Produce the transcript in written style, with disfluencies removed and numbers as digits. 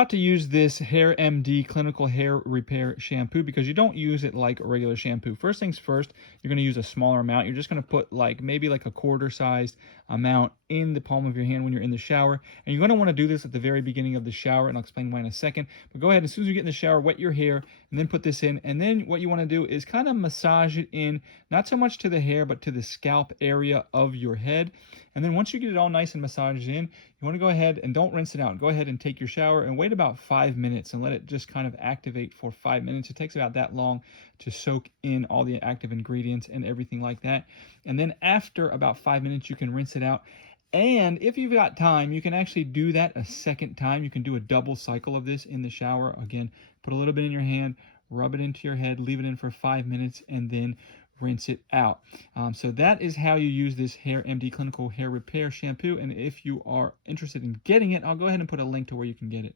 how to use this HairMD Clinical Hair Repair Shampoo, because you don't use it like a regular shampoo. First things first, you're going to use a smaller amount. You're just going to put maybe like a quarter sized amount in the palm of your hand when you're in the shower. And you're going to want to do this at the very beginning of the shower, and I'll explain why in a second. But go ahead, as soon as you get in the shower, wet your hair and then put this in. And then what you want to do is kind of massage it in, not so much to the hair, but to the scalp area of your head. And then once you get it all nice and massaged in, you want to go ahead and don't rinse it out. Go ahead and take your shower and wait about 5 minutes and let it just kind of activate for 5 minutes. It takes about that long to soak in all the active ingredients and everything like that. And then after about 5 minutes, you can rinse it out. And if you've got time, you can actually do that a second time. You can do a double cycle of this in the shower. Again, put a little bit in your hand, rub it into your head, leave it in for 5 minutes, and then rinse it out. So that is how you use this HairMD Clinical Hair Repair Shampoo. And if you are interested in getting it, I'll go ahead and put a link to where you can get it.